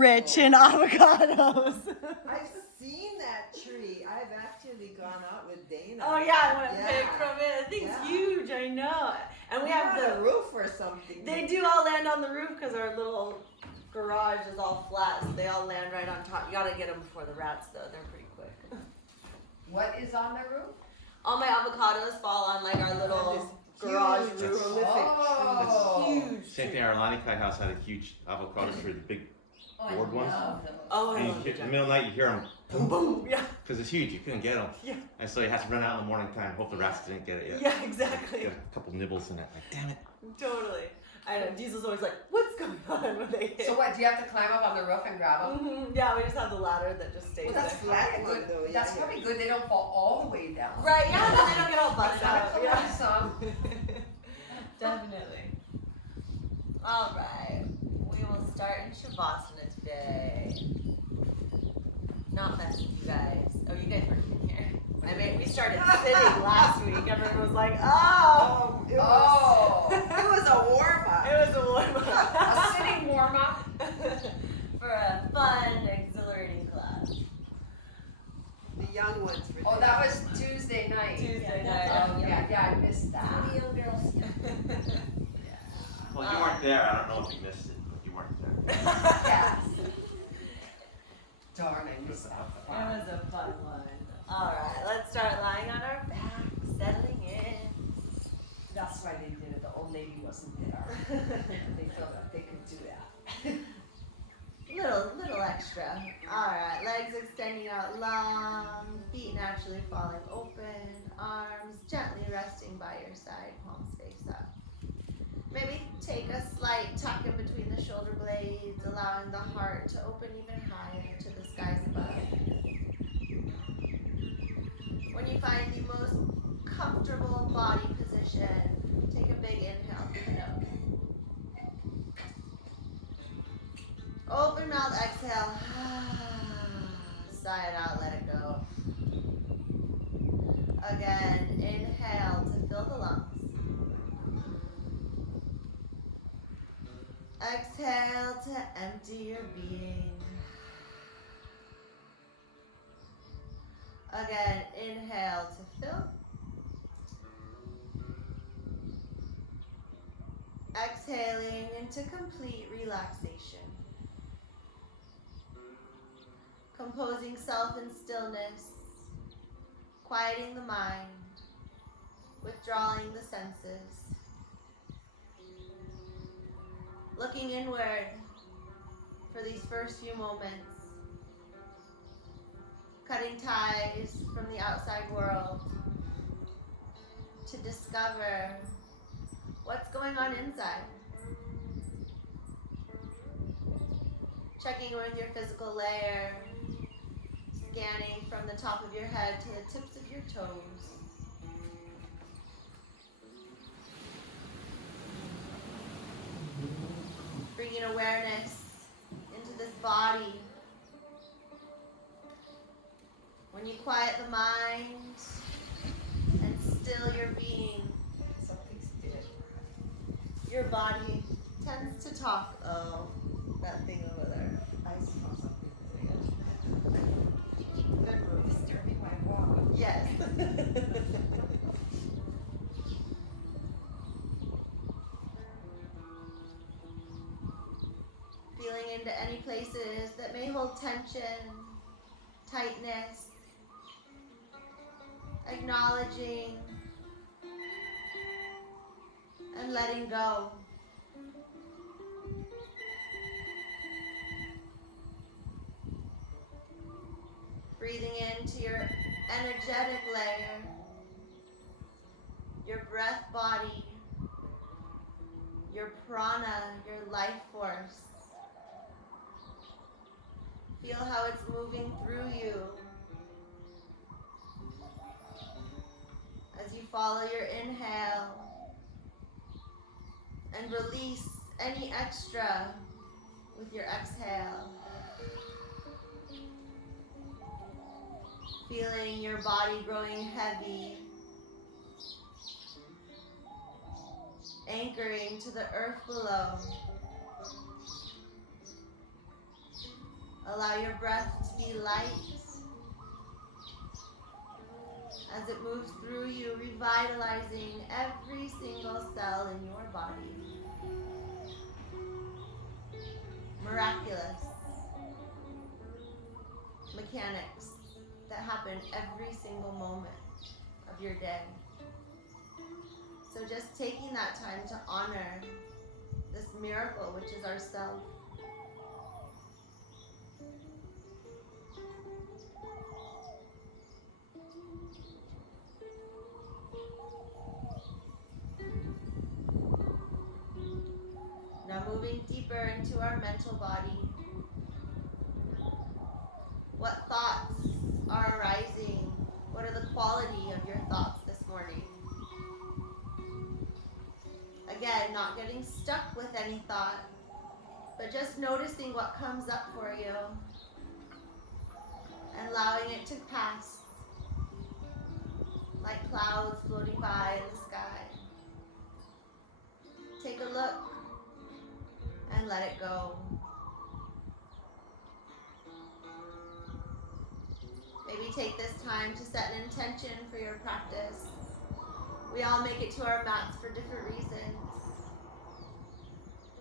rich in avocados. I've seen that tree. I've actually gone out with Dana. Oh yeah, I went and picked from it. The thing's huge, I know. And we have the roof or something. They do all land on the roof because our little garage is all flat, so they all land right on top. You gotta get them before the rats, though. They're pretty quick. What is on the roof? All my avocados fall on like our little garage roof. Oh. Huge. Same thing, our Molokai house had a huge avocado tree, the big board ones. Oh, I And love in it. the middle of the night, you hear them Boom, boom. Yeah. because it's huge. You couldn't get them. Yeah. And so you had to run out in the morning time. Hope the rats didn't get it yet. Yeah, exactly. Get a couple nibbles in it. Like, damn it. Totally. I know. Diesel's always like, "What's going on?" when they hit. So what? Do you have to climb up on the roof and grab them? Yeah, we just have the ladder that just stays Well, that's there. flat. Good. though, That's probably good. They don't fall all the way down. Right? Yeah, no, they don't get all busted Gotta out. collect Yeah. some. Definitely. All right, we will start in Shavasana today. Not messing you guys. Oh, you guys weren't even here. We started sitting last week. Everyone was like, "Oh, It was a warm up. it was a warm A up sitting warm up. for a fun, exhilarating class." The young ones were Oh, that was Tuesday night. Tuesday night. Oh, yeah, I missed that. young girls. Well, you weren't there. I don't know if you missed it, but you weren't there. Yes. Darn, I missed that. It was a fun one. All right, let's start lying on our back, settling in. That's why they did it. The old lady wasn't there. They felt that they could do that. Little extra. All right, legs extending out long, feet naturally falling open, arms gently resting by your side, palms face up. Maybe take a slight tuck in between the shoulder blades, allowing the heart to open even higher to the skies above. When you find the most comfortable body position, take a big inhale through the nose. Open mouth, exhale. Sigh it out, let it go. Again, inhale to fill the lungs. Exhale to empty your being. Again, inhale to fill. Exhaling into complete relaxation. Composing self in stillness, quieting the mind, withdrawing the senses. Looking inward for these first few moments. Cutting ties from the outside world to discover what's going on inside. Checking with your physical layer, scanning from the top of your head to the tips of your toes. Bringing awareness into this body. When you quiet the mind and still your being, Something's dead. your body tends to talk. Oh, that thing over there. I saw something. Good move. Disturbing my walk. Yes. Feeling into any places that may hold tension, tightness, acknowledging and letting go. Breathing into your energetic layer, your breath body, your prana, your life force. Feel how it's moving through you as you follow your inhale and release any extra with your exhale. Feeling your body growing heavy, anchoring to the earth below. Allow your breath to be light as it moves through you, revitalizing every single cell in your body. Miraculous mechanics that happen every single moment of your day. So just taking that time to honor this miracle, which is ourself. Now moving deeper into our mental body. What thoughts are arising? What are the quality of your thoughts this morning? Again, not getting stuck with any thought, but just noticing what comes up for you and allowing it to pass like clouds floating by in the sky. Take a look and let it go. Maybe take this time to set an intention for your practice. We all make it to our mats for different reasons.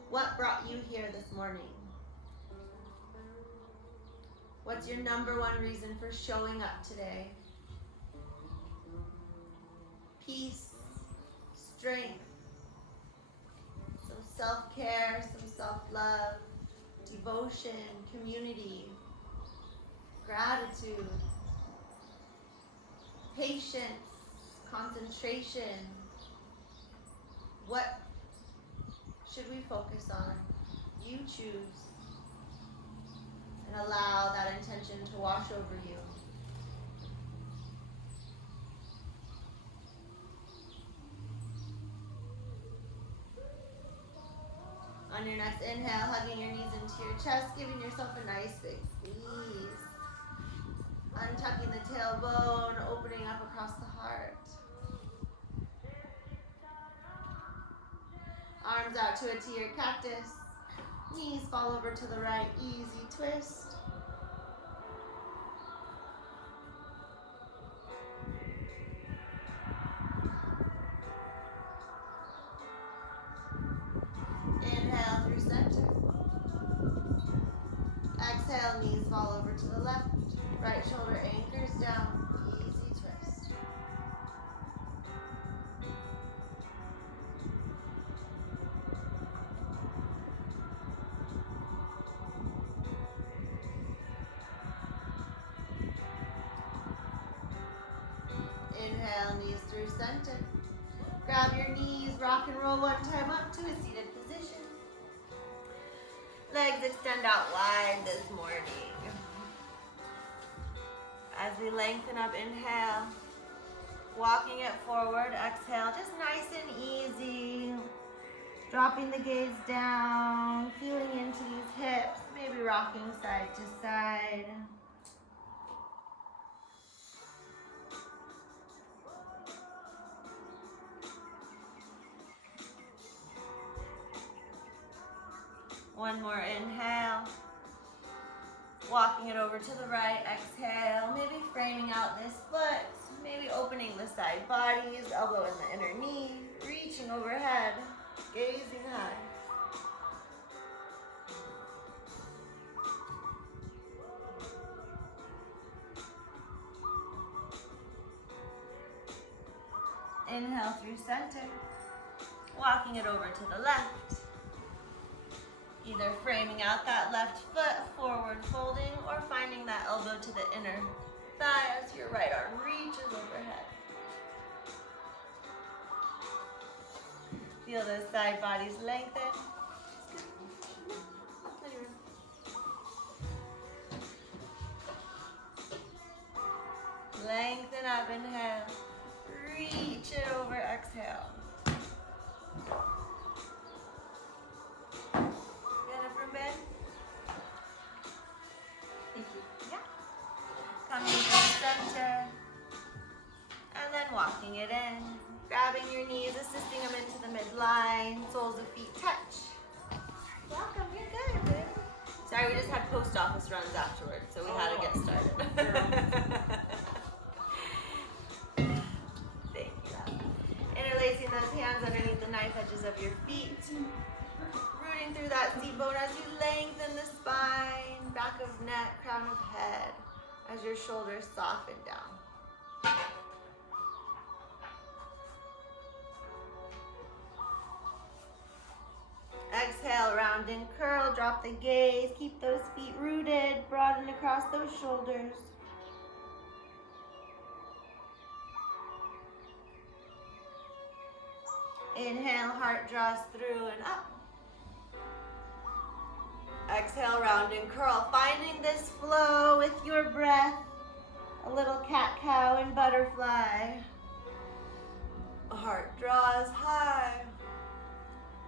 What brought you here this morning? What's your number one reason for showing up today? Peace, strength, some self-care, some self-love, devotion, community, gratitude, patience, concentration. What should we focus on? You choose. And allow that intention to wash over you. On your next inhale, hugging your knees into your chest, giving yourself a nice big squeeze. Untucking the tailbone, opening up across the heart. Arms out to a tear cactus. Knees fall over to the right, easy twist. Inhale through center. Exhale, knees fall over to the left. Right shoulder anchors down, easy twist. Inhale, knees through center. Grab your knees, rock and roll one time up to a seated position. Legs extend out wide this morning. As we lengthen up, inhale. Walking it forward, exhale, just nice and easy. Dropping the gaze down, feeling into these hips, maybe rocking side to side. One more inhale. Walking it over to the right, exhale. Maybe framing out this foot. Maybe opening the side bodies, elbow in the inner knee. Reaching overhead, gazing high. Inhale through center. Walking it over to the left. Either framing out that left foot, forward folding, or finding that elbow to the inner thigh as your right arm reaches overhead. Feel those side bodies lengthen. Lengthen up, inhale. Reach it over, exhale. Coming to the center, and then walking it in. Grabbing your knees, assisting them into the midline, soles of feet touch. Welcome, you're good, babe. Sorry, we just had post office runs afterwards, so we had to get started. Thank you. Interlacing those hands underneath the knife edges of your feet. Rooting through that seat bone as you lengthen the spine, back of neck, crown of head, as your shoulders soften down. Exhale, round and curl, drop the gaze, keep those feet rooted, broaden across those shoulders. Inhale, heart draws through and up. Exhale, round and curl, finding this flow with your breath. A little cat-cow and butterfly. Heart draws high.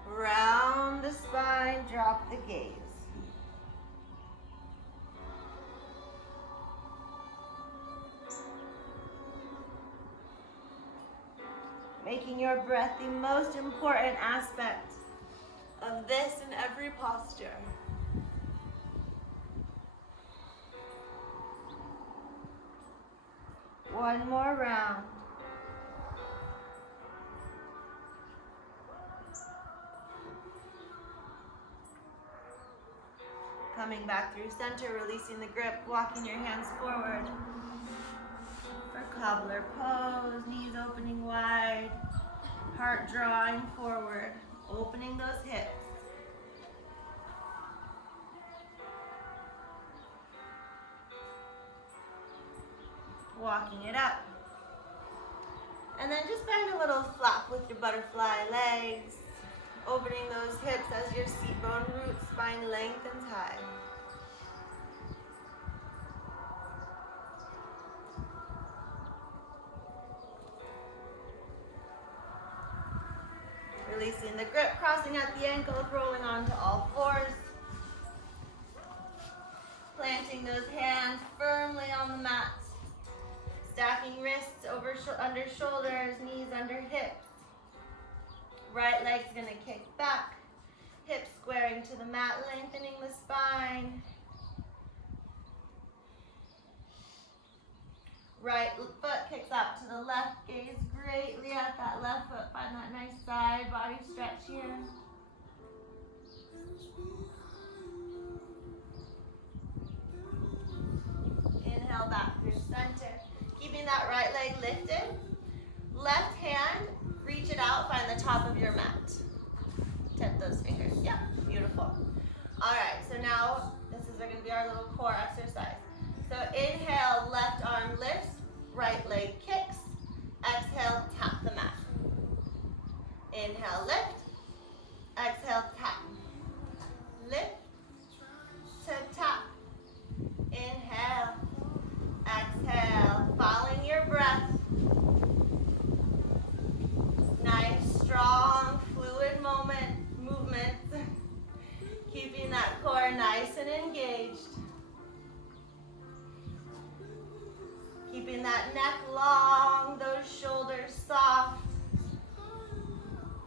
Round the spine, drop the gaze. Making your breath the most important aspect of this and every posture. One more round. Coming back through center, releasing the grip, walking your hands forward. For cobbler pose, knees opening wide, heart drawing forward, opening those hips. Walking it up. And then just find a little flap with your butterfly legs. Opening those hips as your seat bone roots, spine lengthens high. Releasing the grip, crossing at the ankles, rolling onto all fours. Planting those hands firmly on the mat. Stacking wrists over under shoulders, knees under hips. Right leg's gonna kick back. Hips squaring to the mat, lengthening the spine. Right foot kicks out to the left, gaze greatly at that left foot. Find that nice side body stretch here. Inhale back through center. Keeping that right leg lifted. Left hand, reach it out, find the top of your mat. Tip those fingers. Yeah, beautiful. All right, so now this is going to be our little core exercise. So inhale, left arm lifts, right leg kicks. Exhale, tap the mat. Inhale, lift. Exhale, tap. Lift to tap. Inhale. Exhale. Following your breath. Nice, strong, fluid movements. Keeping that core nice and engaged. Keeping that neck long, those shoulders soft.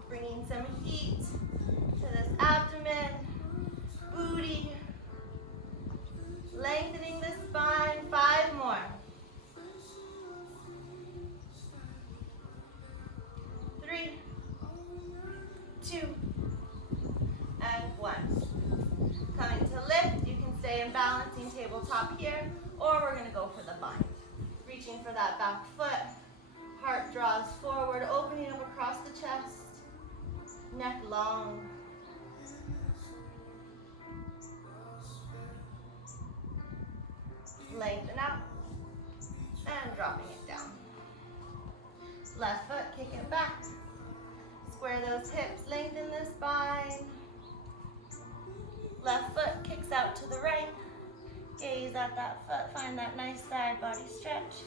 Bringing some heat to this abdomen, booty. Lengthening the spine, 5 more. 3, 2, and 1. Coming to lift, you can stay in balancing tabletop here, or we're gonna go for the bind. Reaching for that back foot, heart draws forward, opening up across the chest, neck long. Lengthen out, and dropping it down. Left foot, kick it back. Square those hips, lengthen the spine. Left foot kicks out to the right. Gaze at that foot, find that nice side body stretch.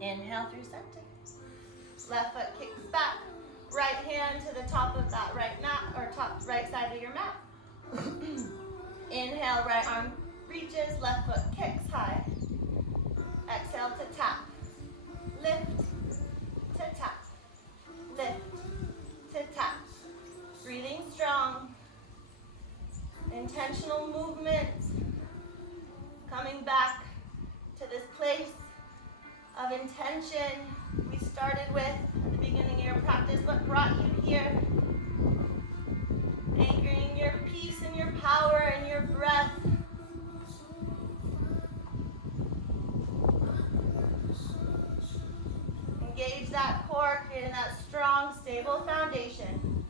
Inhale through center. Left foot kicks back. Right hand to the top of that right mat, or right side of your mat. Inhale, right arm reaches, left foot kicks high. Exhale to tap. Lift to tap. lift to tap. Breathing strong. Intentional movement. Coming back to this place of intention we started with at the beginning of your practice. What brought you here? Anchoring your peace and your power and your breath. Engage that core, creating that strong, stable foundation.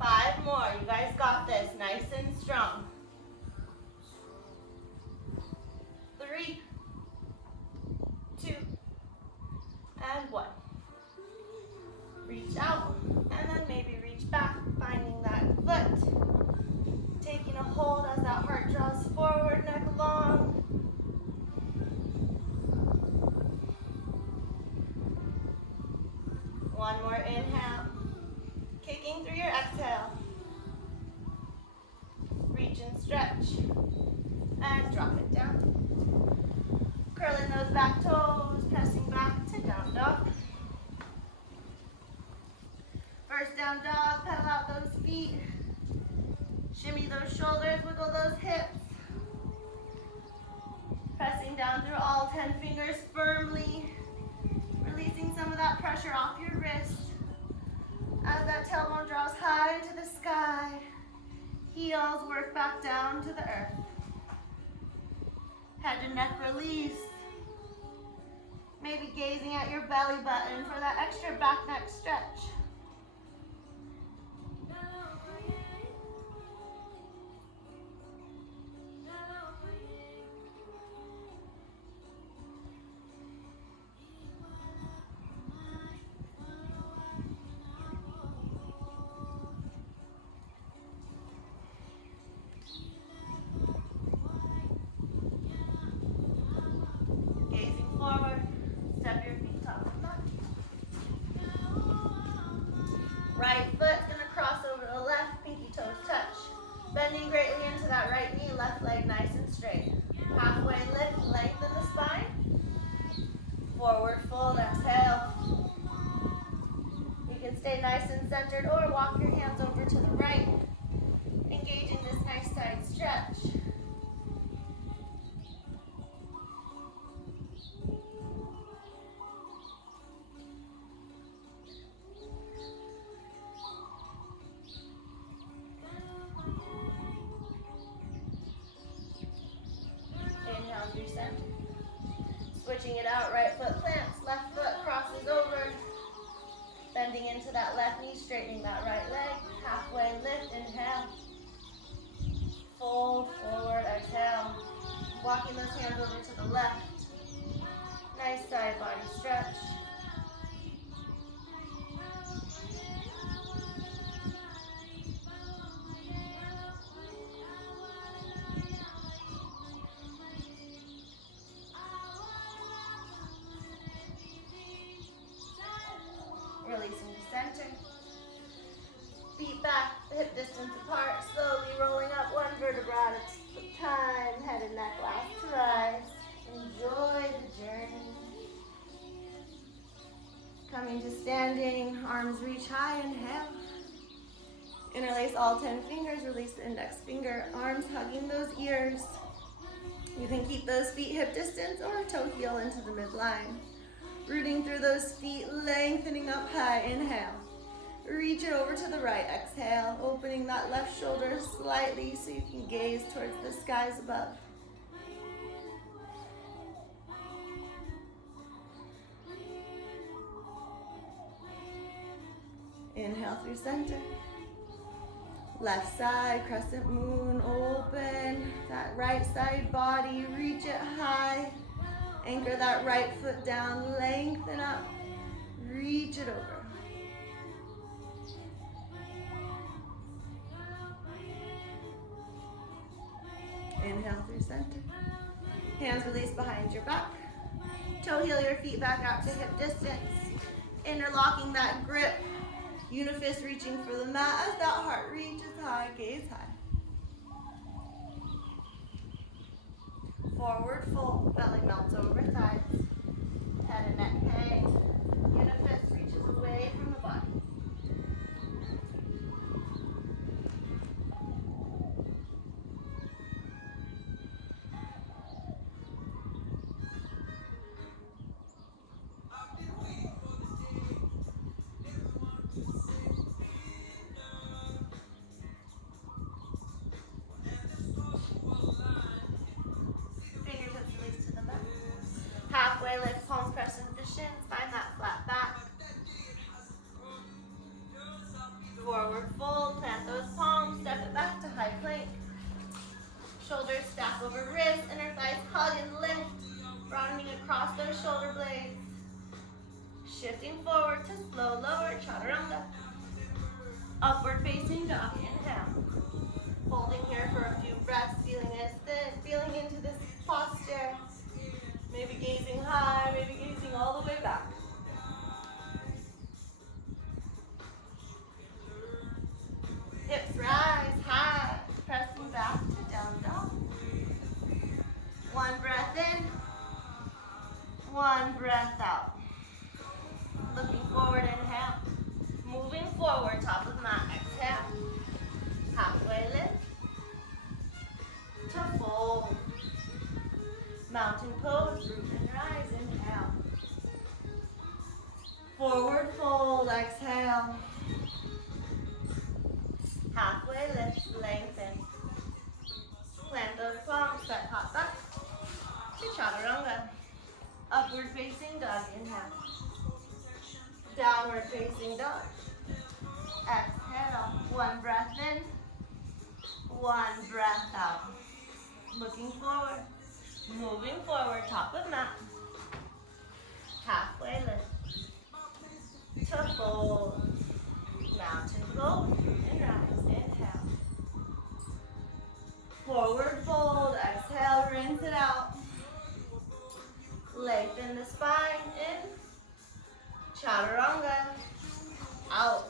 5 more. You guys got this. Nice and strong. 3, 2, and 1. Reach out, and then maybe reach back, finding that foot. Taking a hold as that heart draws forward, neck long. One more inhale. Kicking through your exhale. Reach and stretch. And drop it down. Curling those back toes, pressing back to down dog. First down dog, pedal out those feet. Shimmy those shoulders, wiggle those hips. Pressing down through all 10 fingers firmly. Releasing some of that pressure off your wrist. As that tailbone draws high into the sky. Heels work back down to the earth. Head to neck release. Maybe gazing at your belly button for that extra back neck stretch. Right foot's gonna cross over the left, pinky toes touch. Bending greatly into that right knee, left leg nice and straight. Halfway lift, lengthen the spine. Forward fold, exhale. You can stay nice and centered or walk your hands over to the right. Engaging this nice side stretch. Switching it out, right foot plants, left foot crosses over. Bending into that left knee, straightening that right leg. Halfway lift, inhale. Fold forward, exhale. Walking those hands over to the left. Nice side body stretch. Releasing to center. Feet back, hip distance apart, slowly rolling up one vertebra at a time. Head and neck last to rise. Enjoy the journey. Coming to standing, arms reach high, inhale. Interlace all 10 fingers, release the index finger, arms hugging those ears. You can keep those feet hip distance or toe heel into the midline. Rooting through those feet, lengthening up high, inhale. Reach it over to the right, exhale, opening that left shoulder slightly so you can gaze towards the skies above. Inhale through center. Left side, crescent moon, open. That right side body, reach it high. Anchor that right foot down, lengthen up, reach it over. Inhale through center. Hands release behind your back. Toe heel your feet back out to hip distance. Interlocking that grip. Unifist reaching for the mat as that heart reaches high, gaze high. Forward fold, belly melts over thighs. Head and neck hang. low, lower, chaturanga. Upward facing dog, inhale. Holding here for a few breaths, feeling into this posture. Maybe gazing high, maybe gazing all the way back. Hips rise high, pressing back to down dog. One breath in, one breath out. Looking forward, inhale. Moving forward, top of mat, exhale. Halfway lift. To fold. Mountain pose, root and rise, inhale. Forward fold, exhale. Halfway lift, lengthen. Plant those palms, step hop back to chaturanga. Upward facing dog, inhale. Downward facing dog. Exhale, one breath in, one breath out. Looking forward, moving forward, top of mat. Halfway lift. To fold. Mountain pose, and rise, inhale. Forward fold, exhale, rinse it out. Lengthen the spine, in. Chaturanga, out.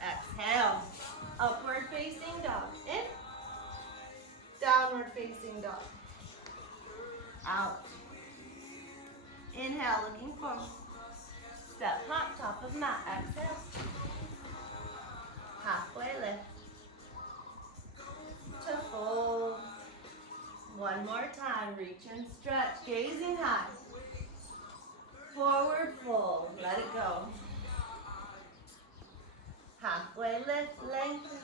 Exhale. Upward facing dog, in. Downward facing dog, out. Inhale, looking forward. Step hop, top of mat, exhale. Halfway lift. To fold. One more time, reach and stretch, gazing high. Forward fold, let it go. Halfway lift, lengthen.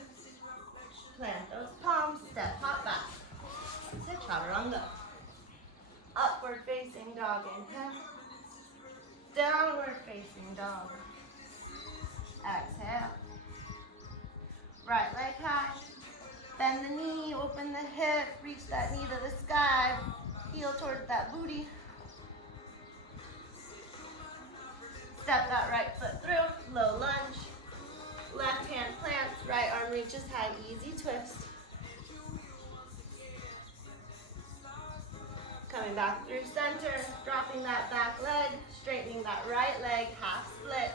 Plant those palms, step hop back to chaturanga. Upward facing dog, inhale. Downward facing dog. Exhale. Right leg high. Bend the knee, open the hip, reach that knee to the sky. Heel towards that booty. Step that right foot through, low lunge. Left hand plants, right arm reaches high, easy twist. Coming back through center, dropping that back leg, straightening that right leg, half split.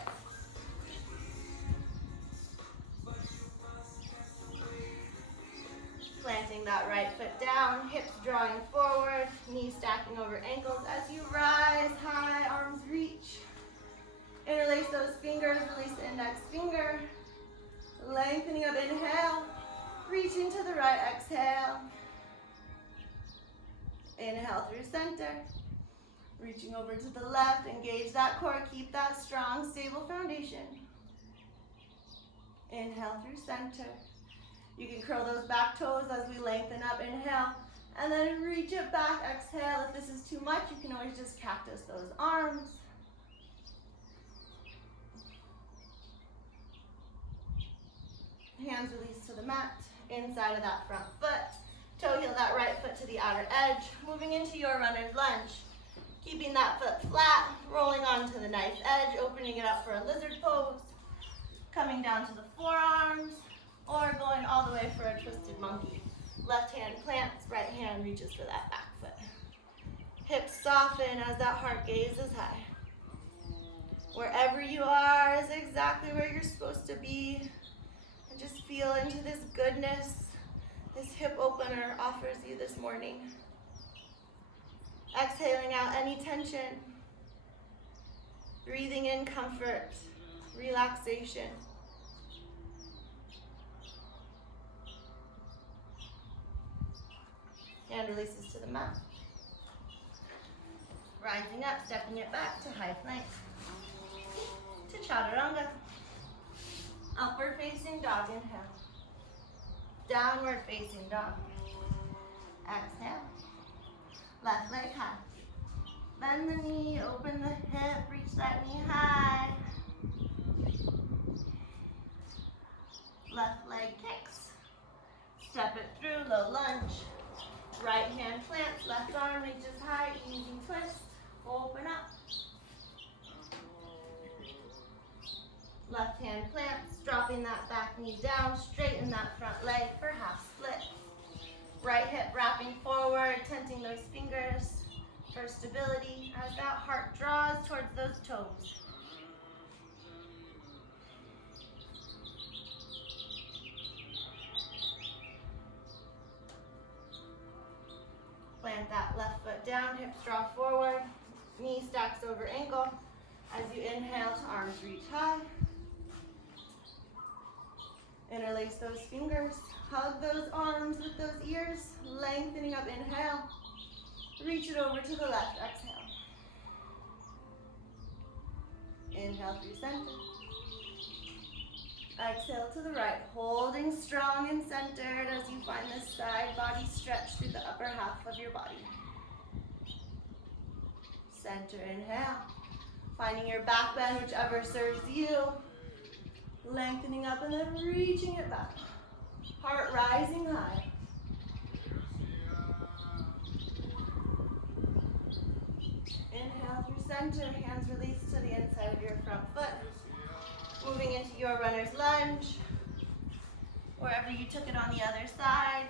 Planting that right foot down, hips drawing forward, knees stacking over ankles as you rise high, arms reach. Interlace those fingers, release the index finger. Lengthening up, inhale. Reaching to the right, exhale. Inhale through center. Reaching over to the left, engage that core, keep that strong, stable foundation. Inhale through center. You can curl those back toes as we lengthen up, inhale. And then reach it back, exhale. If this is too much, you can always just cactus those arms. Hands release to the mat, inside of that front foot. Toe heel that right foot to the outer edge. Moving into your runner's lunge. Keeping that foot flat, rolling onto the knife edge, opening it up for a lizard pose. Coming down to the forearms, or going all the way for a twisted monkey. Left hand plants, right hand reaches for that back foot. Hips soften as that heart gazes high. Wherever you are is exactly where you're supposed to be. And just feel into this goodness this hip opener offers you this morning. Exhaling out any tension. Breathing in comfort, relaxation. Hand releases to the mat. Rising up, stepping it back to high plank. To chaturanga. Upward facing dog, inhale. Downward facing dog. Exhale. Left leg high. Bend the knee, open the hip, reach that knee high. Left leg kicks. Step it through, low lunge. Right hand plants, left arm reaches high, easy twist. Open up. Left hand plants, dropping that back knee down, straighten that front leg for half splits. Right hip wrapping forward, tenting those fingers for stability as that heart draws towards those toes. Plant that left foot down, hips draw forward, knee stacks over ankle. As you inhale to arms reach high. Interlace those fingers, hug those arms with those ears, lengthening up, inhale. Reach it over to the left, exhale. Inhale through center. Exhale to the right, holding strong and centered as you find this side body stretch through the upper half of your body. Center, inhale. Finding your back bend, whichever serves you. Lengthening up and then reaching it back. Heart rising high. Inhale through center, hands release to the inside of your front foot. Moving into your runner's lunge. Wherever you took it on the other side.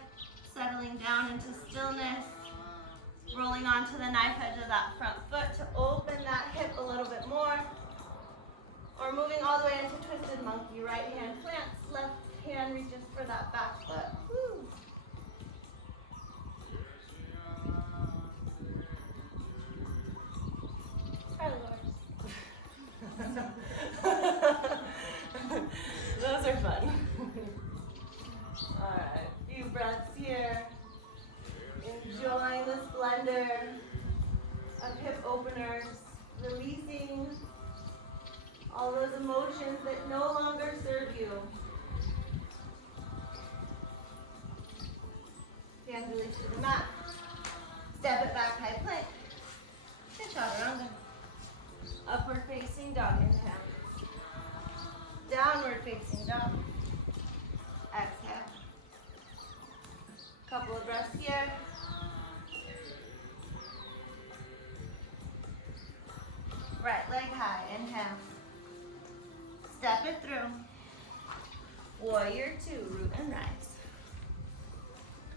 Settling down into stillness. Rolling onto the knife edge of that front foot to open that hip a little bit more. Or moving all the way into twisted monkey. Right hand plants, left hand reaches for that back foot. Woo. Those are fun. Alright, few breaths here. Enjoying the splendor of hip openers, releasing all those emotions that no longer serve you. Hands release to the mat. Step it back, high plank. Chaturanga. Upward facing dog, inhale. Downward facing dog. Exhale. Couple of breaths here. Right leg high, inhale. Step it through. Warrior two, root and rise.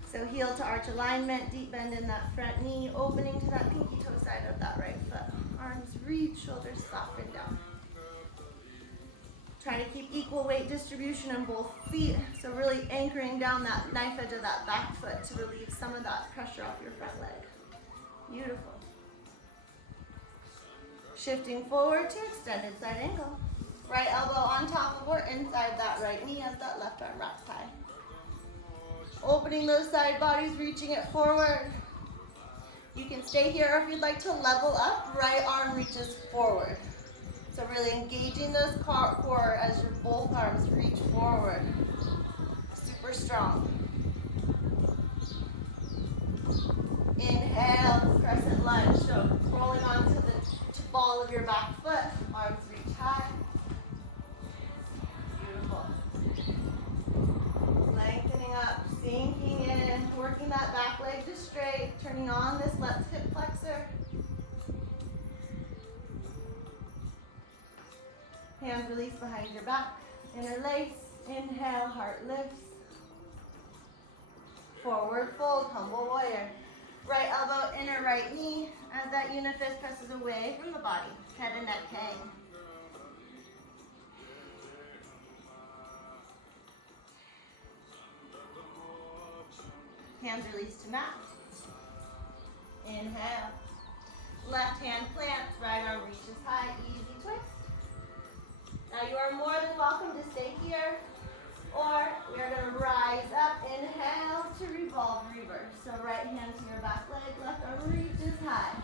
So heel to arch alignment, deep bend in that front knee, opening to that pinky toe side of that right foot. Arms reach, shoulders soften down. Try to keep equal weight distribution on both feet. So really anchoring down that knife edge of that back foot to relieve some of that pressure off your front leg. Beautiful. Shifting forward to extended side angle. Right elbow on top of or inside that right knee as that left arm wraps high. Opening those side bodies, reaching it forward. You can stay here, or if you'd like to level up, right arm reaches forward. So really engaging those core as your both arms reach forward. Super strong. Inhale, crescent lunge. So rolling onto the ball of your back foot, arms reach high. Beautiful. Lengthening up, sinking in, working that back leg to straight, turning on this left hip flexor. Hands release behind your back. Interlace. Inhale, heart lifts. Forward fold, humble warrior. Right elbow, inner right knee as that unifist presses away from the body. Head and neck hang. Hands release to mat. Inhale. Left hand plants, right arm reaches high, easy twist. Now you are more than welcome to stay here, or we are going to rise up, inhale to revolve reverse. So right hand to your back leg, left arm reaches high.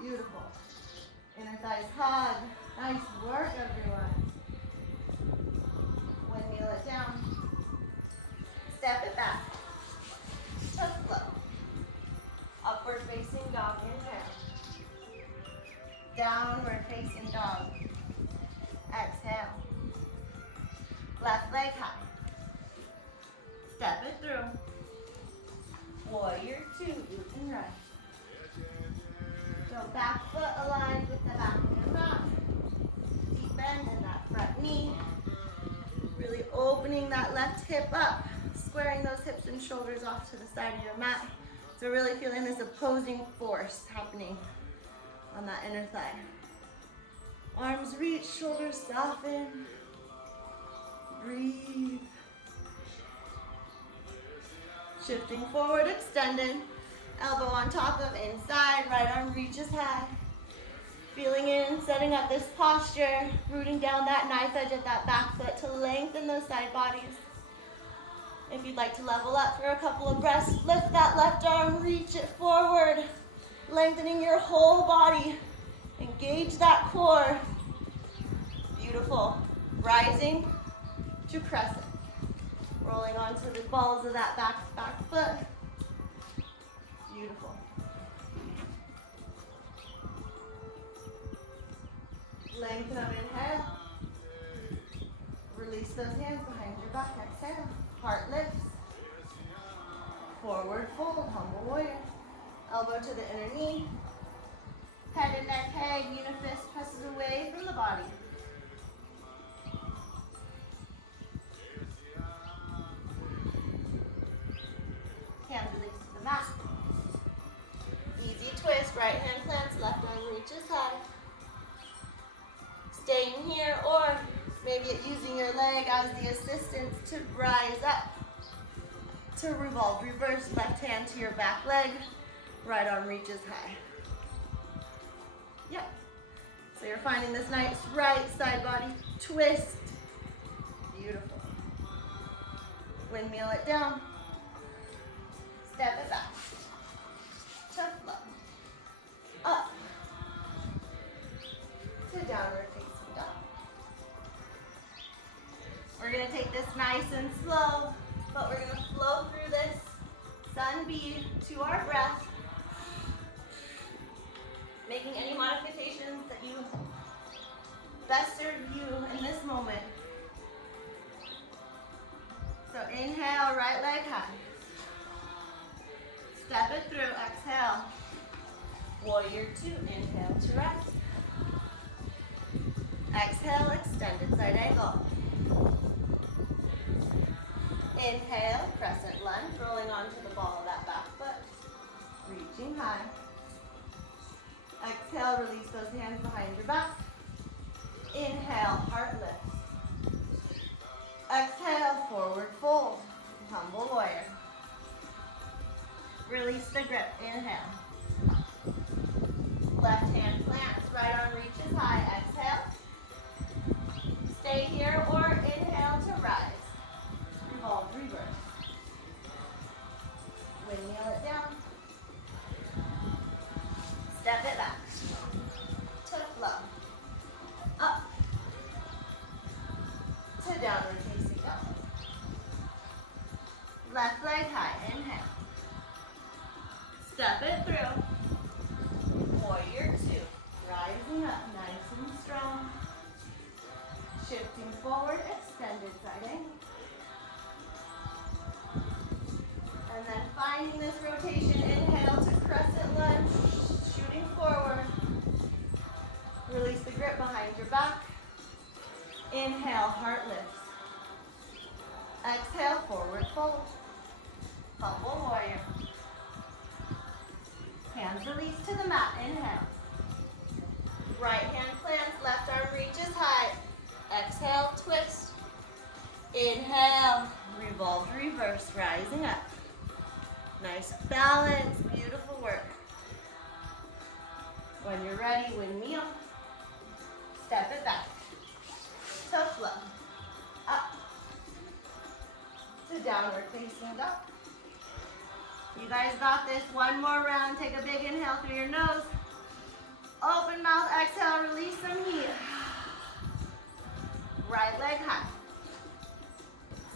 Beautiful. Inner thighs hug. Nice work, everyone. Windmill it down. Step it back. Toes flow. Upward facing dog, inhale. Downward facing dog. Exhale. Left leg high. Step it through. Warrior two, root and rise. So back foot aligned with the back of your mat. opening that left hip up, squaring those hips and shoulders off to the side of your mat. So really feeling this opposing force happening on that inner thigh. Arms reach, shoulders soften. Breathe. Shifting forward, extended. Elbow on top of inside, right arm reaches high. Feeling in, setting up this posture, rooting down that knife edge at that back foot to lengthen those side bodies. If you'd like to level up for a couple of breaths, lift that left arm, reach it forward, lengthening your whole body. Engage that core. Beautiful. Rising to crescent. Rolling onto the balls of that back foot. Beautiful. Lengthen up, inhale. Release those hands behind your back, exhale. Heart lifts. Forward fold, humble warrior. Elbow to the inner knee. Head and neck hang, unifist presses away from the body. Hands release to the mat. Easy twist, right hand plants, left arm reaches high. Staying here, or maybe using your leg as the assistance to rise up. To revolve, reverse, left hand to your back leg, right arm reaches high. Yep. So you're finding this nice right side body twist. Beautiful. Windmill it down. Step it back. Tough love. Up. To downward facing dog. We're going to take this nice and slow, but we're going to flow through this sun bead to our breath, making any modifications that you best serve you in this moment. So inhale, right leg high. Step it through, exhale. Warrior two, inhale to rest. Exhale, extended side angle. Inhale, crescent lunge, rolling onto the ball of that back foot. Reaching high. Exhale, release those hands behind your back. Inhale, heart lifts. Exhale, forward fold, humble warrior. Release the grip, inhale. Left hand plants, right arm reaches high, exhale. Stay here or inhale to rise. Revolve, reverse. Windmill it down. Step it back. To flow. Up. To downward facing dog. Left leg high, inhale. Step it through. Warrior two. Rising up, nice and strong. Shifting forward, extended side angle. And then finding this rotation, inhale to crescent lunge, shooting forward. Release the grip behind your back. Inhale, heart lifts. Exhale, forward fold. Humble warrior. Hands release to the mat, inhale. Right hand plants, left arm reaches high. Exhale, twist. Inhale, revolve, reverse, rising up. Nice balance, beautiful work. When you're ready, windmill. Step it back. Tough flow. Up. To downward facing dog. You guys got this. One more round. Take a big inhale through your nose. Open mouth, exhale, release some heat. Right leg high.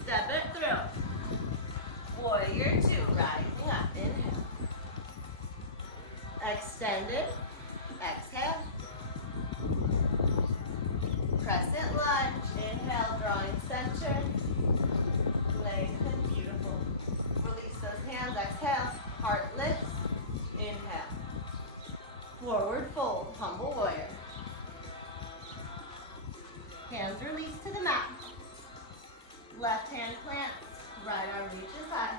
Step it through. Warrior two, rising up. Inhale. Extended. Exhale. Crescent lunge. Inhale, drawing center. Lengthen, beautiful. Release those hands. Exhale. Heart lifts. Inhale. Forward fold, humble warrior. Left hand plants, right arm reaches high.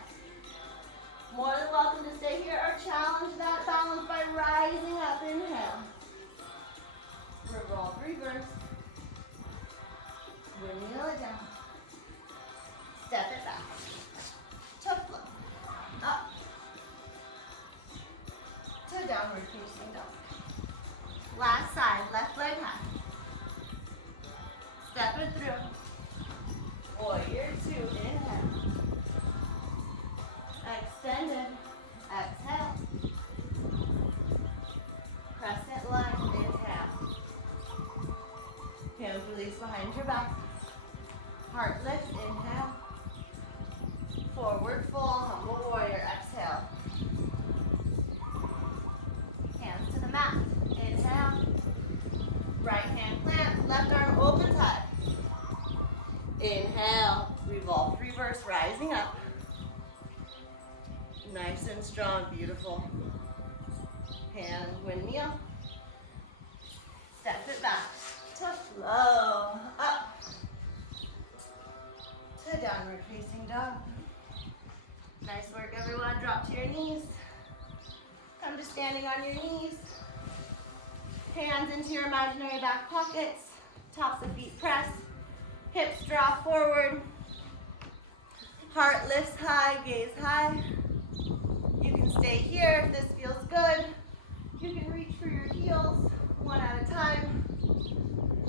More than welcome to stay here or challenge that balance by rising up. Inhale. Revolve, reverse. Windmill it down. Step it back. To flow. Up. To downward facing dog. Last side, left leg high. Step it through. Warrior 2, inhale. Extended, exhale. Crescent line, inhale. Hands release behind your back. Heart lift, inhale. Forward fold, humble warrior, exhale. Hands to the mat, inhale. Right hand plants, left arm opens high. Inhale, revolve, reverse, rising up. Nice and strong, beautiful. Hand windmill. Step it back to flow. Up. To downward facing dog. Nice work, everyone. Drop to your knees. Come to standing on your knees. Hands into your imaginary back pockets. Tops of feet press. Hips draw forward. Heart lifts high, gaze high. You can stay here if this feels good. You can reach for your heels one at a time.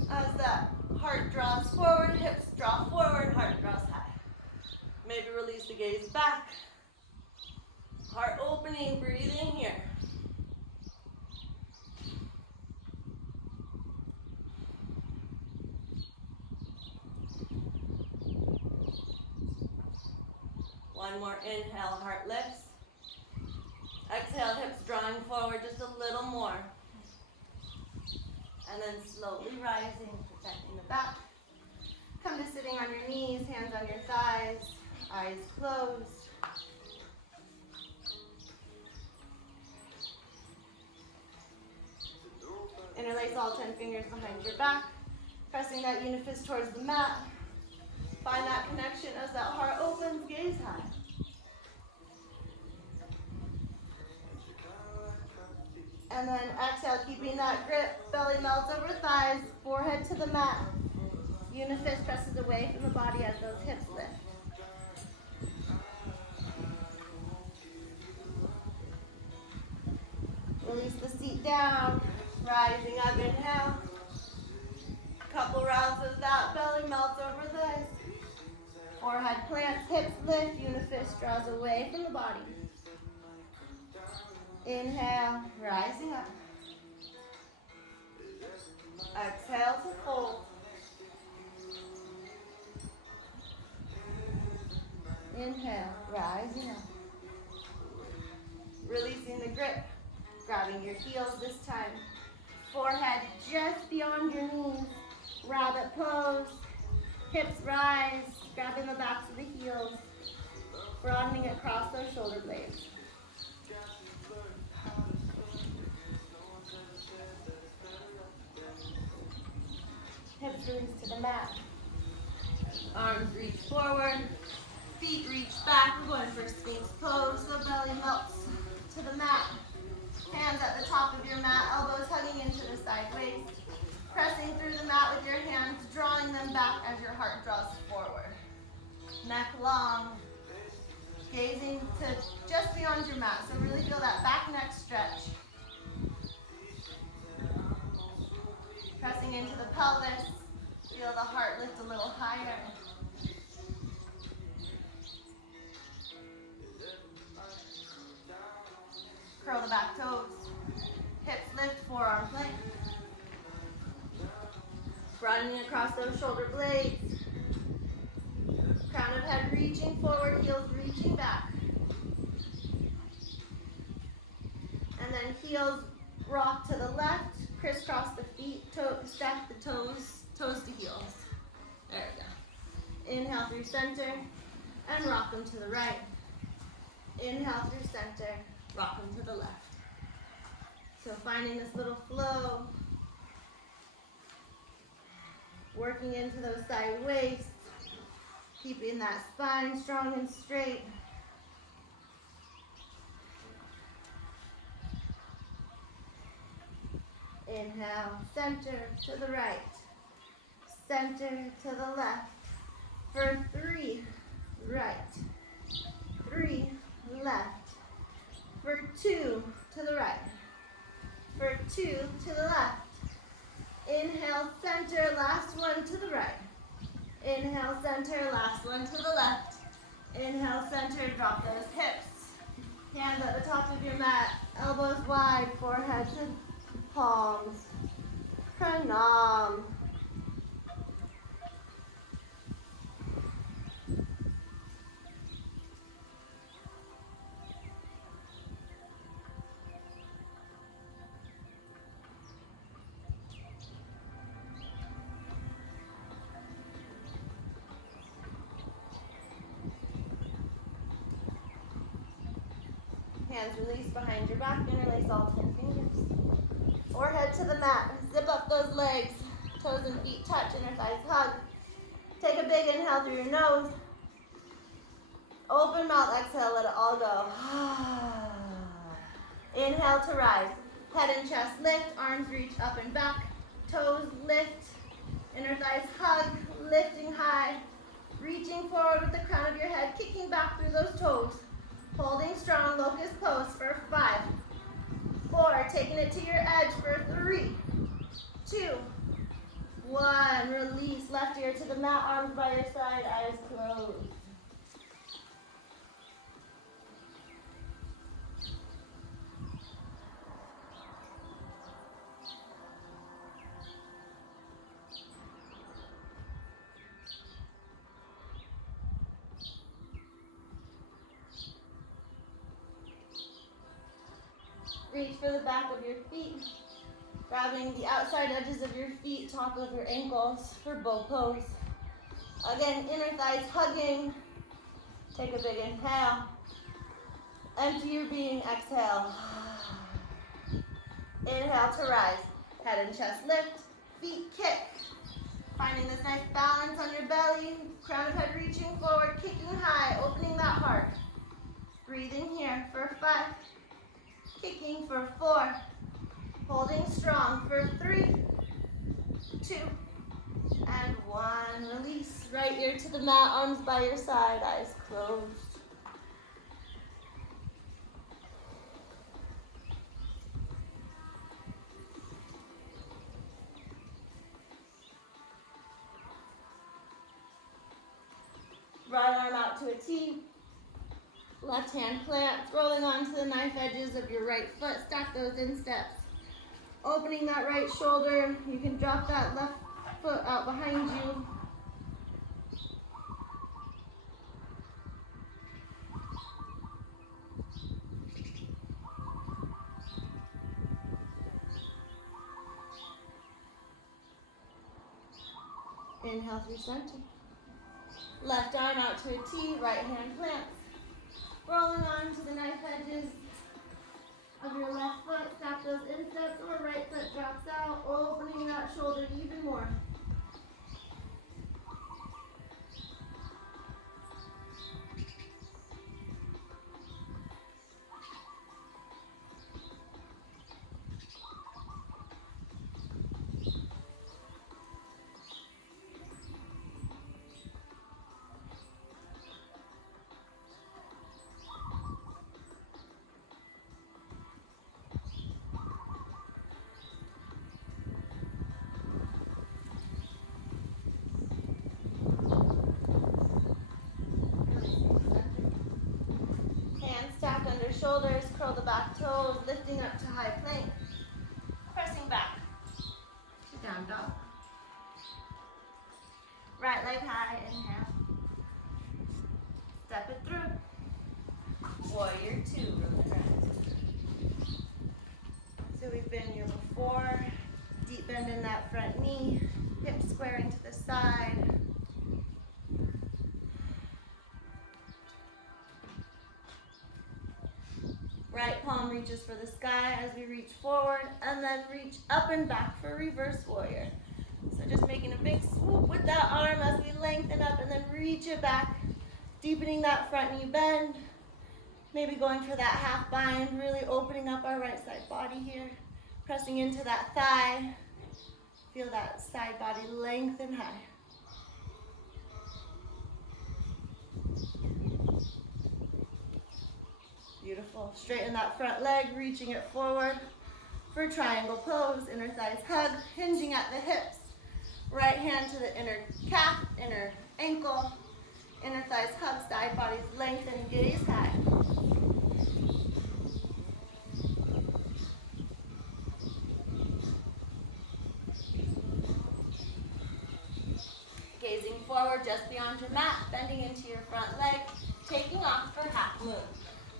As that heart draws forward, hips draw forward, heart draws high. Maybe release the gaze back. Heart opening, breathe in here. One more inhale, heart lifts. Exhale, hips drawing forward just a little more. And then slowly rising, protecting the back. Come to sitting on your knees, hands on your thighs, eyes closed. Interlace all 10 fingers behind your back, pressing that unifist towards the mat. Find that connection as that heart opens, gaze high. And then exhale, keeping that grip, belly melts over thighs, forehead to the mat. Unifist presses away from the body as those hips lift. Release the seat down, rising up, inhale. Couple rounds of that, belly melts over thighs. Forehead plants, hips lift, unifist draws away from the body. Inhale, rising up. Exhale to fold. Inhale, rising up. Releasing the grip, grabbing your heels this time. Forehead just beyond your knees. Rabbit pose. Hips rise, grabbing the backs of the heels. Broadening across those shoulder blades. Hips release to the mat. Arms reach forward. Feet reach back. We're going for Sphinx pose. So belly melts to the mat. Hands at the top of your mat. Elbows hugging into the side waist. Pressing through the mat with your hands, drawing them back as your heart draws forward. Neck long. Gazing to just beyond your mat. So really feel that back neck stretch. Pressing into the pelvis. Feel the heart lift a little higher. Curl the back toes. Hips lift, forearm plank. Broadening across those shoulder blades. Crown of head reaching forward, heels reaching back. And then heels rock to the left, crisscross the feet, stack the toes to heels. There we go. Inhale through center and rock them to the right. Inhale through center, rock them to the left. So finding this little flow, working into those side waists, Keeping that spine strong and straight. Inhale, center to the right, center to the left. For 3, right, 3, left. For 2, to the right. For 2, to the left. Inhale, center, last one to the right. Inhale, center, last one to the left. Inhale, center, drop those hips. Hands at the top of your mat, elbows wide, forehead to palms. Pranam. Hands release behind your back, interlace all 10 fingers. Forehead to the mat, zip up those legs, toes and feet touch, inner thighs hug. Take a big inhale through your nose. Open mouth, exhale, let it all go. Inhale to rise. Head and chest lift, arms reach up and back. Toes lift, inner thighs hug, lifting high. Reaching forward with the crown of your head, kicking back through those toes. Holding strong, locust pose for 5, 4, taking it to your edge for 3, 2, 1. Release, left ear to the mat, arms by your side, eyes closed. Reach for the back of your feet, grabbing the outside edges of your feet, top of your ankles for bow pose. Again, inner thighs hugging. Take a big inhale. Empty your being, exhale. Inhale to rise. Head and chest lift, feet kick. Finding this nice balance on your belly, crown of head reaching forward, kicking high, opening that heart. Breathing here for 5. Kicking for 4, holding strong for 3, 2, and 1. Release, right ear to the mat, arms by your side, eyes closed. Right arm out to a T. Left hand plants, rolling onto the knife edges of your right foot. Stack those insteps. Opening that right shoulder. You can drop that left foot out behind you. Inhale through center. Left arm out to a T, right hand plants. Rolling on to the knife edges of your left foot, stack those insteps, or right foot drops out, opening that shoulder even more. Under shoulders, curl the back toes, lifting up to high plank, pressing back to down dog. Right leg high, inhale. Step it through. Warrior 2, root and rest. So we've been here before. Deep bend in that front knee, hips squaring to the side. Right palm reaches for the sky as we reach forward, and then reach up and back for reverse warrior. So just making a big swoop with that arm as we lengthen up and then reach it back, deepening that front knee bend. Maybe going for that half bind, really opening up our right side body here, pressing into that thigh. Feel that side body lengthen high. Beautiful. Straighten that front leg, reaching it forward for triangle pose. Inner thighs hug, hinging at the hips. Right hand to the inner calf, inner ankle. Inner thighs hug, side bodies lengthen, gaze high. Gazing forward just beyond your mat, bending into your front leg, taking off for half moon.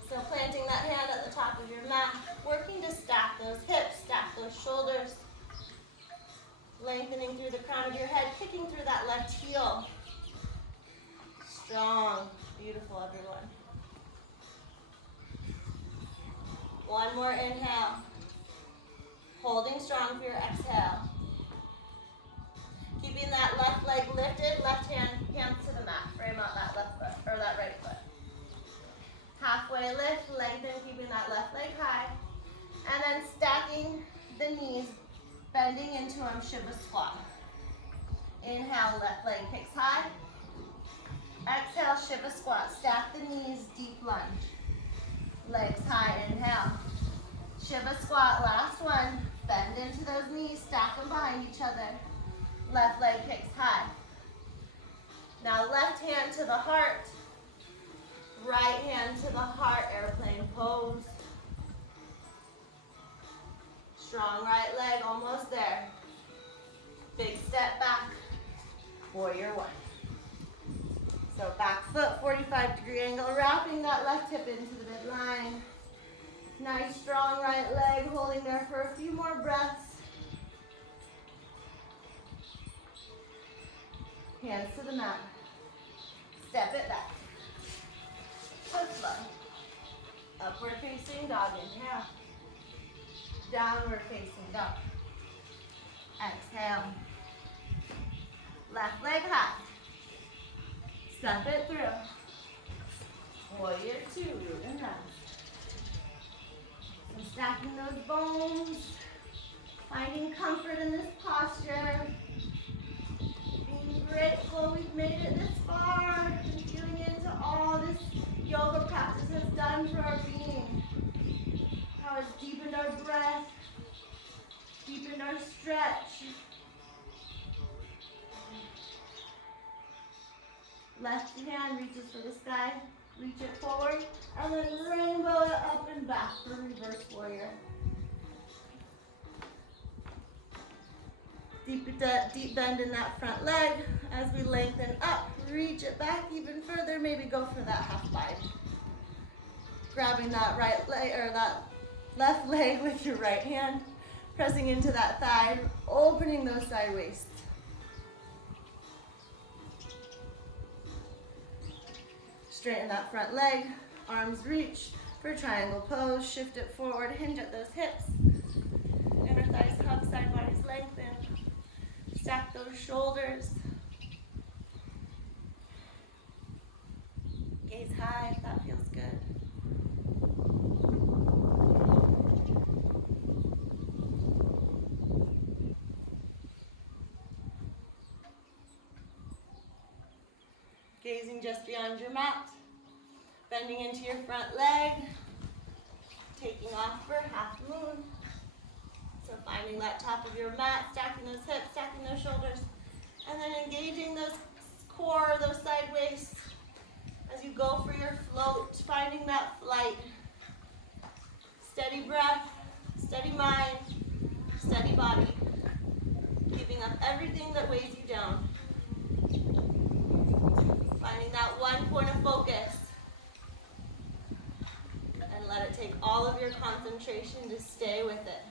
So planting that hand at the top of your mat, working to stack those hips, stack those shoulders, lengthening through the crown of your head, kicking through that left heel. Strong, beautiful everyone. One more inhale. Holding strong for your exhale. Keeping that left leg lifted, left hand, hands to the mat. Frame out that left foot, or that right foot. Halfway lift, lengthen, keeping that left leg high. And then stacking the knees, bending into a Shiva squat. Inhale, left leg kicks high. Exhale, Shiva squat. Stack the knees, deep lunge. Legs high, inhale. Shiva squat, last one. Bend into those knees, stack them behind each other. Left leg kicks high. Now left hand to the heart. Right hand to the heart, airplane pose. Strong right leg, almost there. Big step back, warrior one. So back foot, 45-degree angle, wrapping that left hip into the midline. Nice strong right leg, holding there for a few more breaths. Hands to the mat. Step it back. Twist low. Upward facing dog, inhale. Downward facing dog. Exhale. Left leg high. Step it through. Warrior two, root and round. So stacking those bones. Finding comfort in this posture. Being grateful we've made it this far. And feeling into all this yoga practice has done for our being. How it's deepened our breath, deepened our stretch. Left hand reaches for the sky, reach it forward, and then rainbow it up and back for reverse warrior. Deep bend in that front leg as we lengthen up, reach it back even further, maybe go for that half bind. Grabbing that right leg or that left leg with your right hand, pressing into that thigh, opening those side waists. Straighten that front leg, arms reach for triangle pose, shift it forward, hinge at those hips. Inner thighs hug, side bodies lengthen. Stack those shoulders. Gaze high if that feels good. Gazing just beyond your mat. Bending into your front leg. Taking off for half moon. So finding that top of your mat, stacking those hips, stacking those shoulders, and then engaging those core, those side waists as you go for your float, finding that flight. Steady breath, steady mind, steady body, giving up everything that weighs you down. Finding that one point of focus, and let it take all of your concentration to stay with it.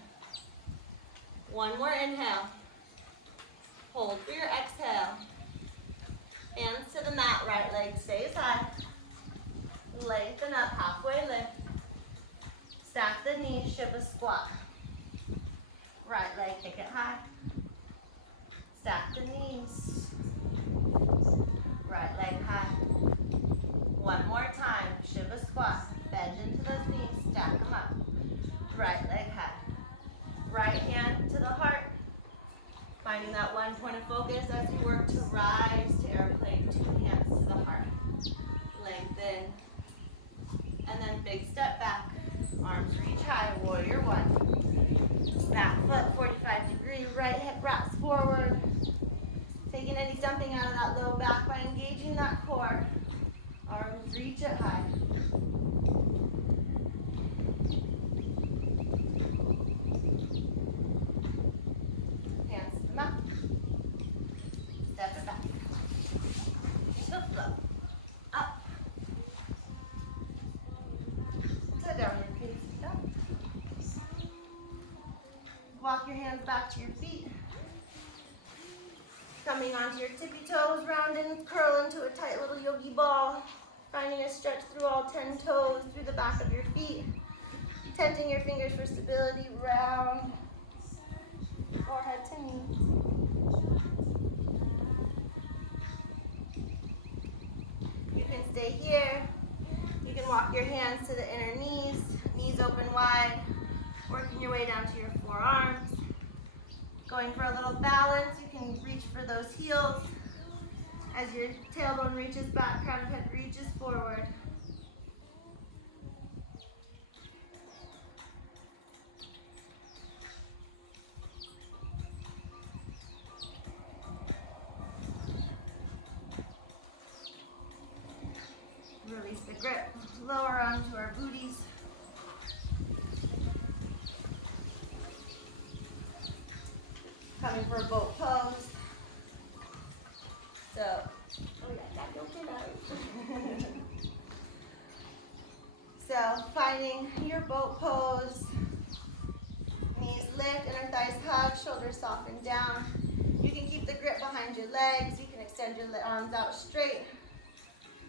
One more inhale. Hold for your exhale. Hands to the mat, right leg stays high. Lengthen up, halfway lift. Stack the knees, Shiva squat. Right leg, kick it high. Stack the knees. Right leg high. One more time. Shiva squat. Bend into those knees. Stack them up. Right leg high. Right hand to the heart. Finding that one point of focus as you work to rise to airplane. 2 hands to the heart. Lengthen. And then big step back. Arms reach high. Warrior 1. Back foot 45 degree. Right hip wraps forward. Taking any dumping out of that low back by engaging that core. Arms reach it high. Hands to the mat. Step it back. Go flow. Up. To downward facing dog. Walk your hands back to your feet. Coming onto your tippy toes, round and curl into a tight little yogi ball. Finding a stretch through all 10 toes, through the back of your feet. Tenting your fingers for stability, round. Forehead to knees. You can stay here. You can walk your hands to the inner knees. Knees open wide. Working your way down to your forearms. Going for a little balance, you can reach for those heels. As your tailbone reaches back, crown of head reaches forward. Release the grip, lower onto our booties. Coming for a boat pose. So, oh yeah, that don't get out. So, finding your boat pose. Knees lift, inner thighs hug, shoulders soften down. You can keep the grip behind your legs. You can extend your arms out straight.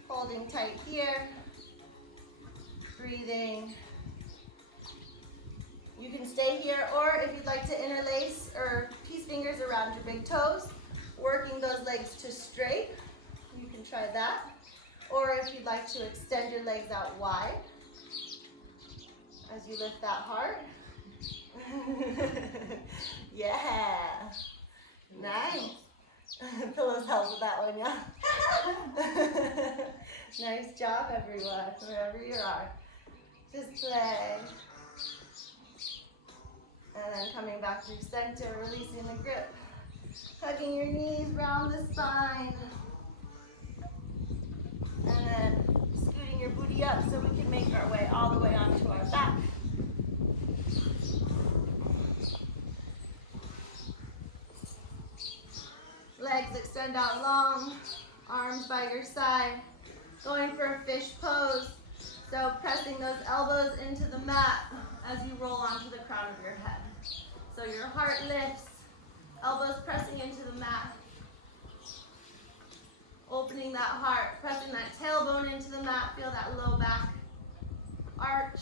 Holding tight here. Breathing. You can stay here, or if you'd like to interlace or piece fingers around your big toes, working those legs to straight, you can try that. Or if you'd like to extend your legs out wide as you lift that heart. Yeah, nice. Pillows help with that one, yeah. Nice job, everyone, wherever you are. Just play. And then coming back through center, releasing the grip. Hugging your knees round the spine. And then scooting your booty up so we can make our way all the way onto our back. Legs extend out long, arms by your side. Going for a fish pose. So pressing those elbows into the mat as you roll onto the crown of your head. So your heart lifts, elbows pressing into the mat. Opening that heart, pressing that tailbone into the mat. Feel that low back arch.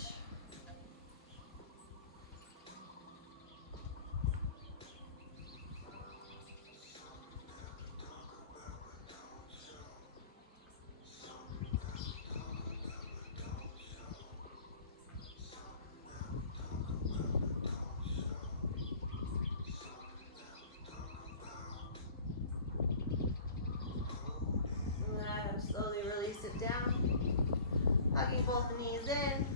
Slowly release it down. Hugging both knees in.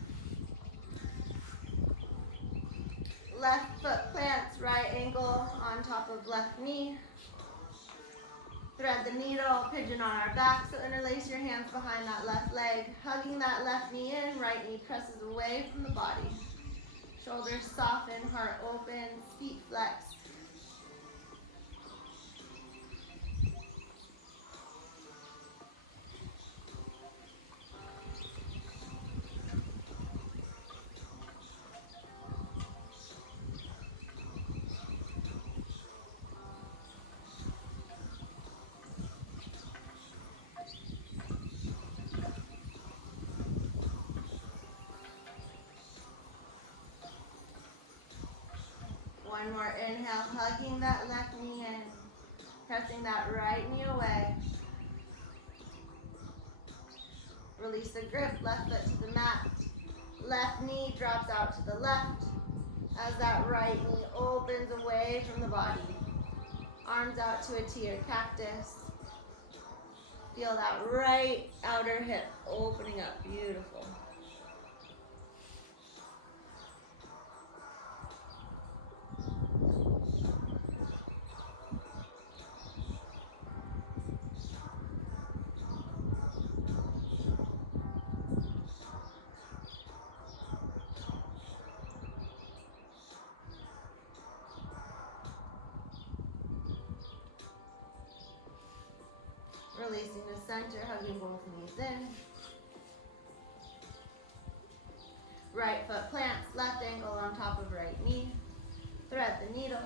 Left foot plants, right ankle on top of left knee. Thread the needle, pigeon on our back. So interlace your hands behind that left leg. Hugging that left knee in, right knee presses away from the body. Shoulders soften, heart open, feet flexed. One more inhale, hugging that left knee in. Pressing that right knee away. Release the grip, left foot to the mat. Left knee drops out to the left as that right knee opens away from the body. Arms out to a T or cactus. Feel that right outer hip opening up. Beautiful. Releasing to center, hugging both knees in. Right foot plants, left ankle on top of right knee. Thread the needle.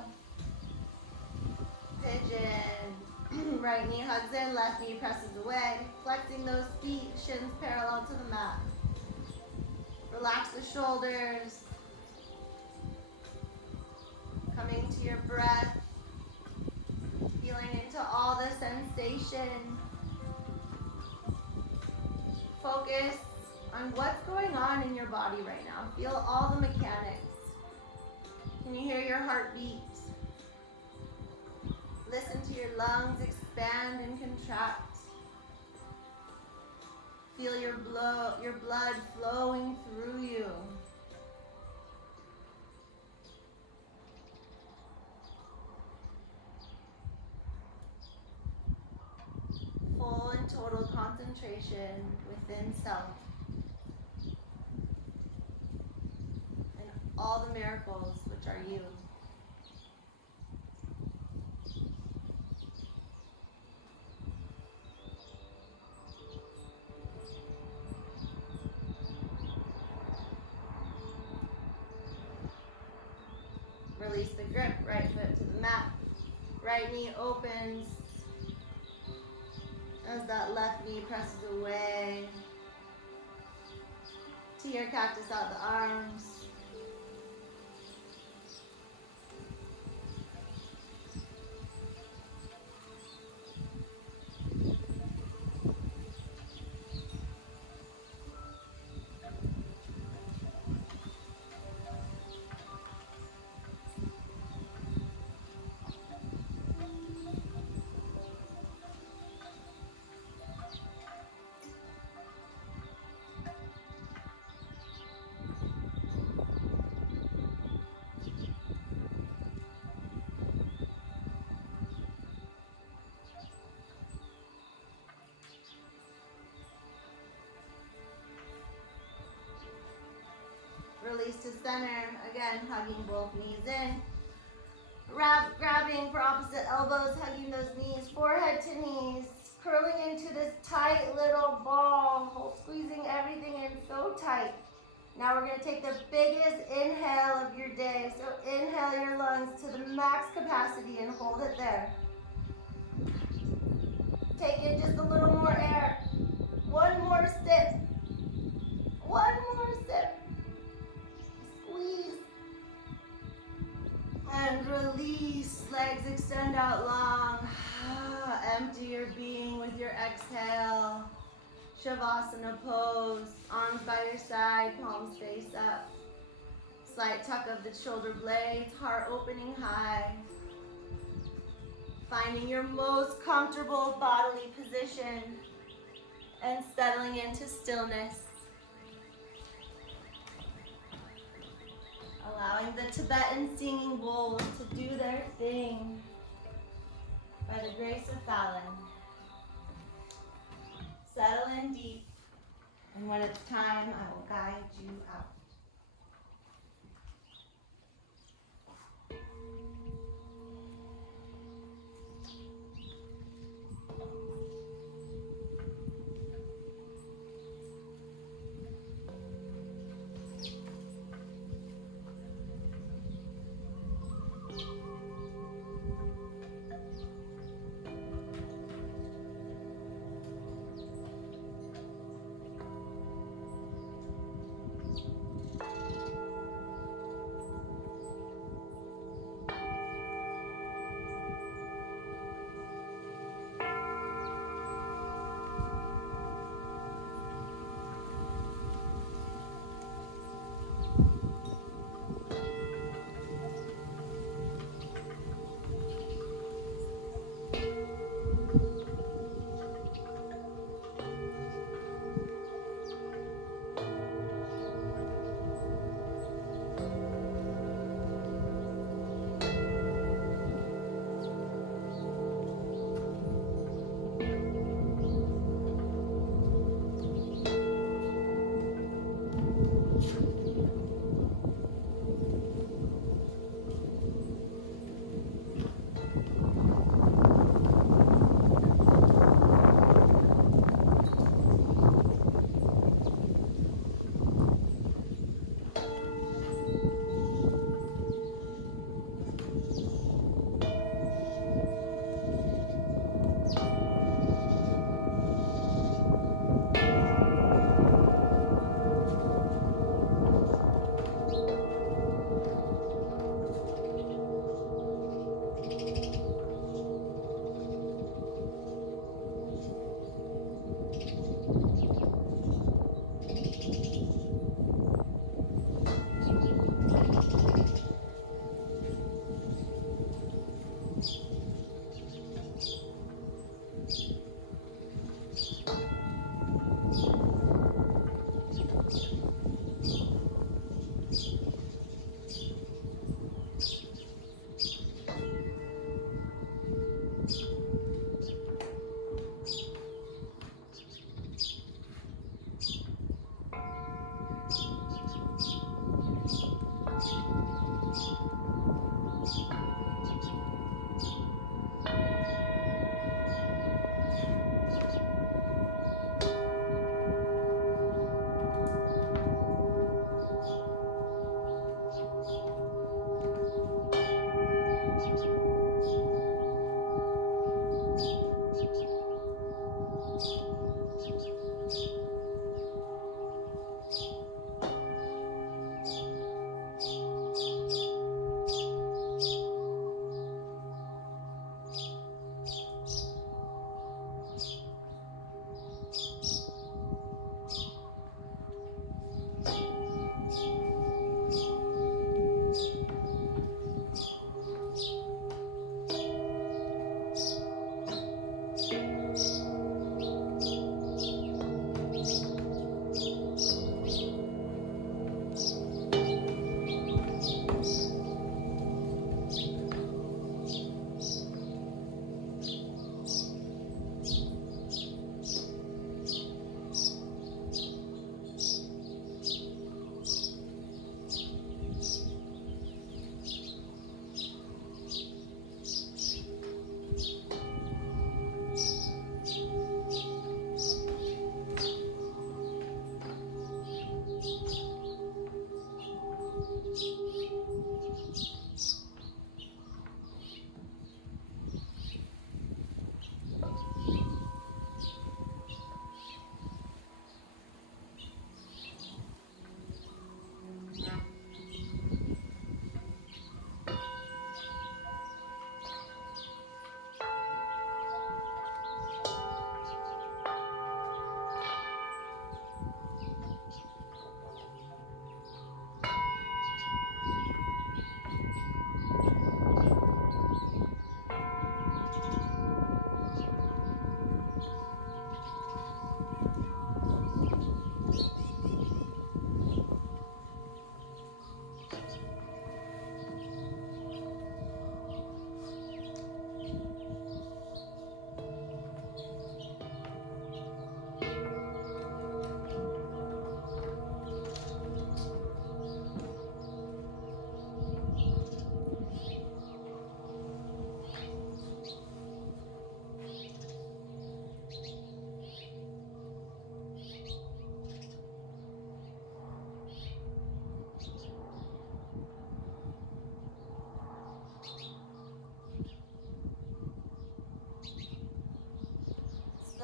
Pigeon. Right knee hugs in, left knee presses away. Flexing those feet, shins parallel to the mat. Relax the shoulders. Coming to your breath. Feeling into all the sensation. Focus on what's going on in your body right now. Feel all the mechanics. Can you hear your heartbeat? Listen to your lungs expand and contract. Feel your blood flowing through you. Full and total concentration within self. And all the miracles which are you. Release the grip, right foot to the mat. Right knee opens as that left knee presses away. T or cactus out the arms. Release to center. Again, hugging both knees in. Grabbing for opposite elbows, hugging those knees, forehead to knees. Curling into this tight little ball. Squeezing everything in so tight. Now we're going to take the biggest inhale of your day. So inhale your lungs to the max capacity and hold it there. Take in just a little more air. One more sip. One more sip. Squeeze. And release. Legs extend out long. Empty your being with your exhale. Shavasana pose. Arms by your side, palms face up. Slight tuck of the shoulder blades, heart opening high. Finding your most comfortable bodily position and settling into stillness. Allowing the Tibetan singing bowls to do their thing by the grace of Fallon. Settle in deep, and when it's time, I will guide you out.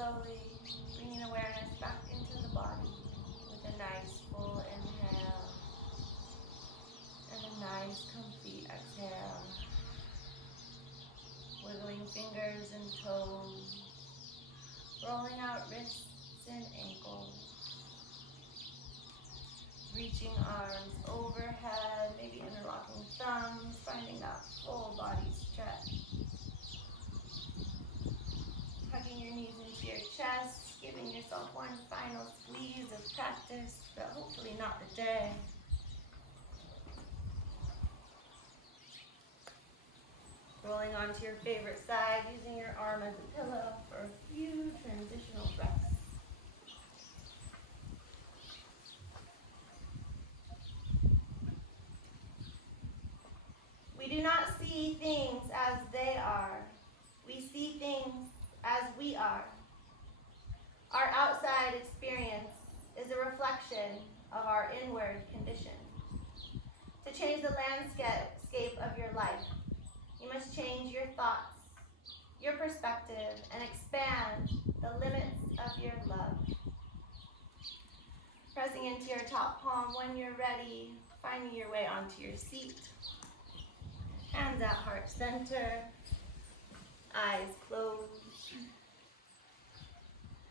slowly bringing awareness back into the body with a nice full inhale and a nice complete exhale. Wiggling fingers and toes, rolling out wrists and ankles, reaching arms overhead, maybe interlocking thumbs, finding that full body stretch. Hugging your knees into your chest, giving yourself one final squeeze of practice, but hopefully not the day. Rolling onto your favorite side, using your arm as a pillow for a few transitional breaths. We do not see things as they are. We see things as we are. Our outside experience is a reflection of our inward condition. To change the landscape of your life, you must change your thoughts, your perspective, and expand the limits of your love. Pressing into your top palm when you're ready, finding your way onto your seat. Hands at heart center, eyes closed.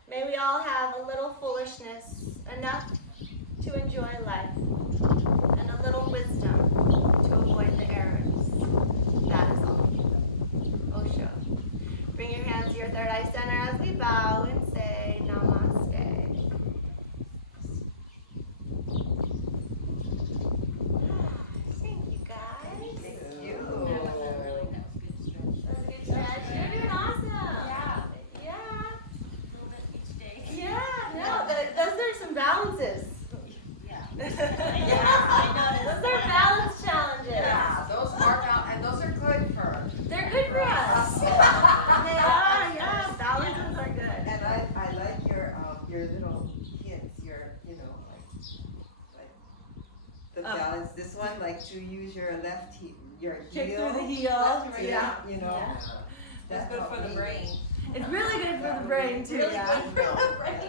May we all have a little foolishness, enough to enjoy life, and a little wisdom to avoid the errors. That is all. Osho. Bring your hands to your third eye center as we bow and say namaste. Thank you guys. Thank you. That was a good stretch. You're doing awesome. Yeah. Yeah. A little bit each day. Yeah. No, those are some balances. Yeah. Those are balance challenges. Yeah, those are out, and those are good for. They're good for us. They are, yeah. Balances are good. And I like your little hints. Like the balance. This one, like to use your left your Kick heel. through the heel. to, Yeah. You know. Yeah. That's good for the me. brain. It's really good for the brain too. Really Yeah. good for the brain.